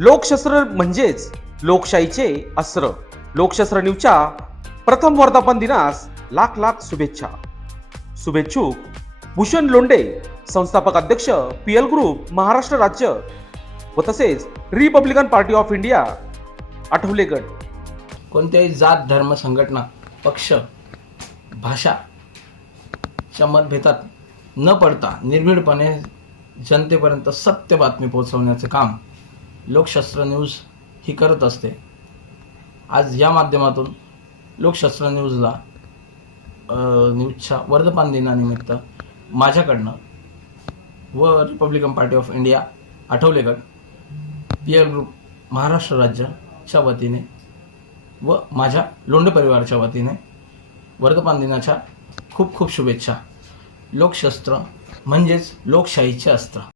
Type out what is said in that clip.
लोकशास्त्र म्हणजेच लोकशाहीचे अस्त्र. लोकशास्त्र न्यूजच्या प्रथम वर्धापन दिनास लाख लाख शुभेच्छा. शुभेच्छुक भूषण लोंढे, संस्थापक अध्यक्ष PL ग्रुप महाराष्ट्र राज्य व तसेच Republican party of India Athawale गट. कोणत्याही जात, धर्म, संघटना, पक्ष, भाषाच्या मतभेदात न पडता निर्भीडपणे जनतेपर्यंत सत्य बातमी पोहोचवण्याचे काम लोकशास्त्र न्यूज ही करत असते. आज या माध्यमातून लोकशास्त्र न्यूजच्या वर्धापन दिनानिमित्त माझ्याकडनं व Republican party of India Athawale गट, PL ग्रुप महाराष्ट्र राज्याच्या वतीने व माझ्या लोंढे परिवाराच्या वतीने वर्धापन दिनाच्या खूप खूप शुभेच्छा. लोकशास्त्र म्हणजेच लोकशाहीचे अस्त्र.